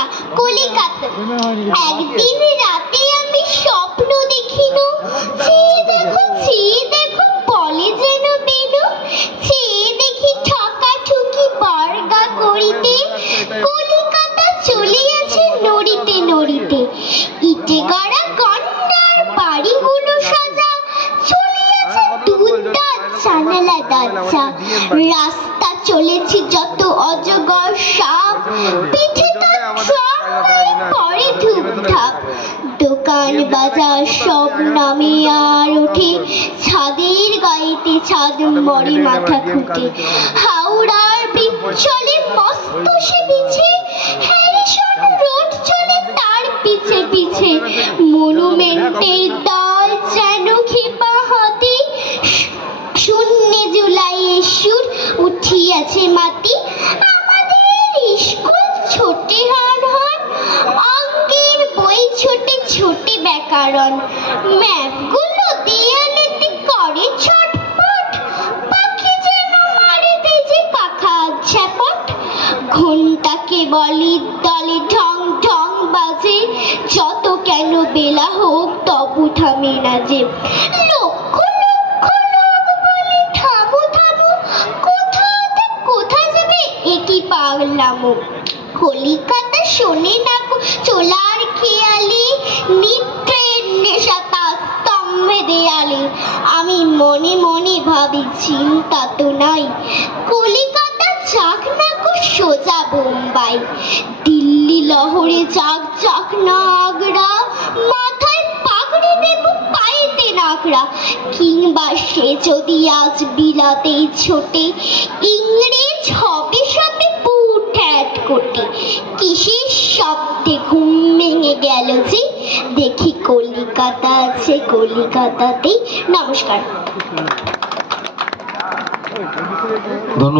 কথা কলিকাতা। একদিন রাতে আমি স্বপ্ন দেখিল চেয়ে দেখো চেয়ে দেখো, বলে যেন বেনু চেয়ে দেখি ঠকা ঠুকি বর্গা করিতে। কলিকাতা চলিয়াছে নড়িতে নড়িতে। ইটে গড়া গন্ডার বাড়িগুলো সাজা। চলিয়াছে দুধদাত জানালা দরজা রাস্তা চলেছে যত অজগর। দোকান বাজার সব নামে আর ওঠে ছাদের গাইতে ছাদ, মরে মাথা খুঁটে। হাওড়ার চলে মস্ত সে পিছে রোড চলে তার পিছে পিছে। মনুমেন্টের দল যেন খেপা হাতে শূন্য জুলাইয়ের সুর উঠিয়াছে মাটি। ব্যাকরণ ম্যাপগুলো দেয়ালেতে করে ছটপট। পাখি যেন মারে তেজে পাখা ঝ্যাপট ঘন্টাকে বলি দলে ঢং ঢং বাজে। যত কেন বেলা হোক তবু থামে না যে। কলিকাতা শোনে না চোলার খেয়ালি নিত্রের নেশা তার স্তম্ভে দেয়ালে আমি মনে মনে ভাবি, চিন্তা তো নাই। কলিকাতা চাক না গো, সোজা বোম্বাই। দিল্লি লহরে যাক চাক না আগ্রা। মাথায় পাগড়ি দেব, পায়েতে নাকড়া। কিংবা সে যদি আজ বিলাতে ছোটে, ইংরেজ হবে সবে বুট হ্যাট কোটে। কিসের শব্দে ঘুম ভেঙে গেল যে? দেখি কলিকাতা আছে, কলিকাতাতেই। নমস্কার। ধন্যবাদ।